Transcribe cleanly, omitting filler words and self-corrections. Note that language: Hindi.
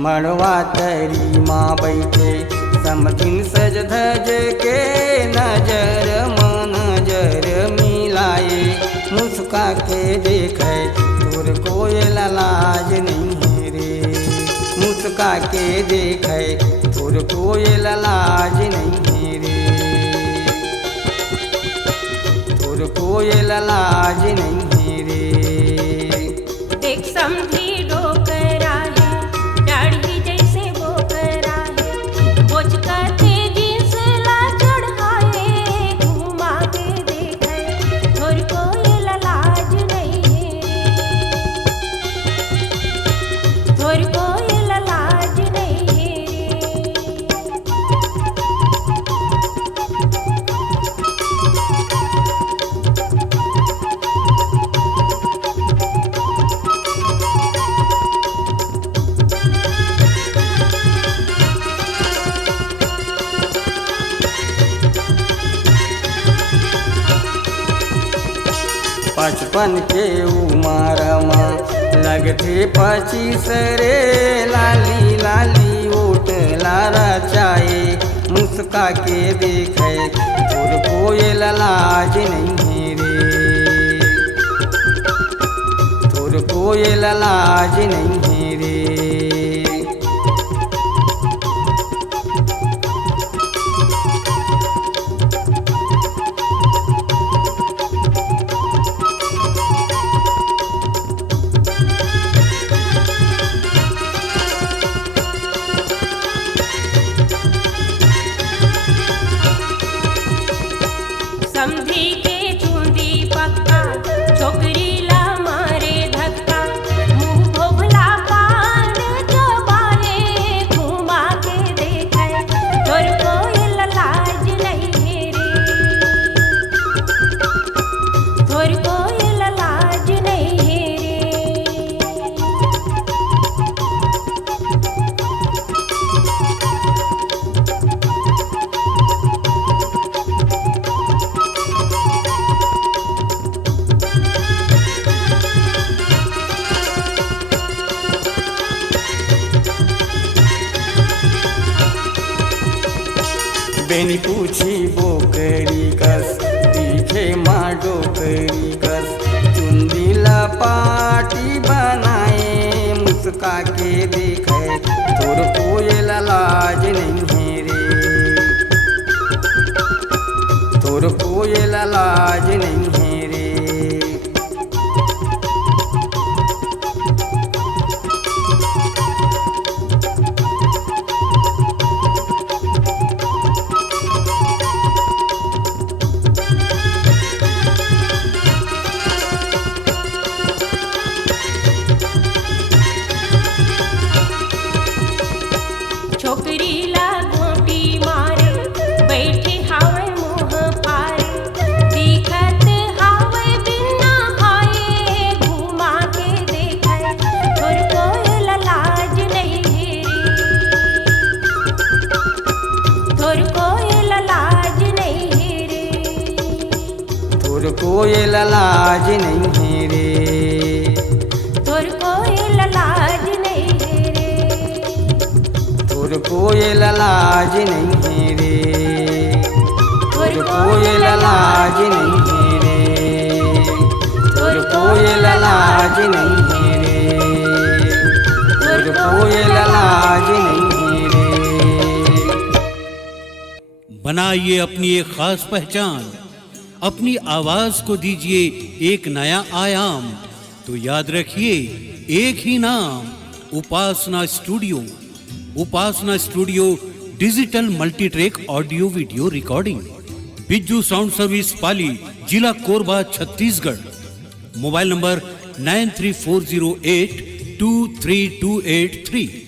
मड़वा तरी माँ बैठे समधिन सज धज के नजर मन नजर मिलाए मुस्का के देखे तोर कोयल लाज नहीं है रे मुस्का के देखे तोर कोयल लाज नहीं है रे तोर कोयल लाज नहीं है रे। देख समधी डोकरा है डाढ़ी जैसे बोकरा है बोझ का तेजी से ला चढ़ाए घुमा के देखे थोड़ी कोयल लाज नहीं है थोड़ी कोयल लाज नहीं है। बचपन के उमर में लगते 25 रे लाली लाली ओट लारा चाहे मुस्का के देखे तोर कोयल लाज नहीं है रे तोर कोयल लाज नहीं है रे। समधी के चूंदी पक्का छोकरी ला मारे धक्का मुंह भोभला पान चबाए घुमा के देखे तोर कोयल लाज नहीं है रे तोर कोयल लाज नहीं है रे। बेनी पूछी बोकरी कस दिखे माँ डोकरी कस चुंदी लपाटी बनाए मुस्का के देखे तोर कोयल लाज नहीं है रे तोर कोयल लाज नहीं है रे। छोकरी ला गोटी मारे बैठे हावे मोह पारे दिखत हावे बिना हाये घुमा के देखे तोर कोयल लाज नहीं है रे तोर कोयल लाज नहीं है रे तोर कोयल लाज नहीं है रे तोर कोयल लाज नहीं है रे तोर कोयल लाज नहीं है रे तोर कोयल लाज नहीं है रे तोर कोयल लाज नहीं है रे तोर कोयल लाज नहीं है रे। बनाइए अपनी एक खास पहचान अपनी आवाज को दीजिए एक नया आयाम तो याद रखिए एक ही नाम Upasana studio. Upasana studio digital multitrack audio video recording Bijju sound service Pali जिला कोरबा छत्तीसगढ़। Mobile number 9340823283।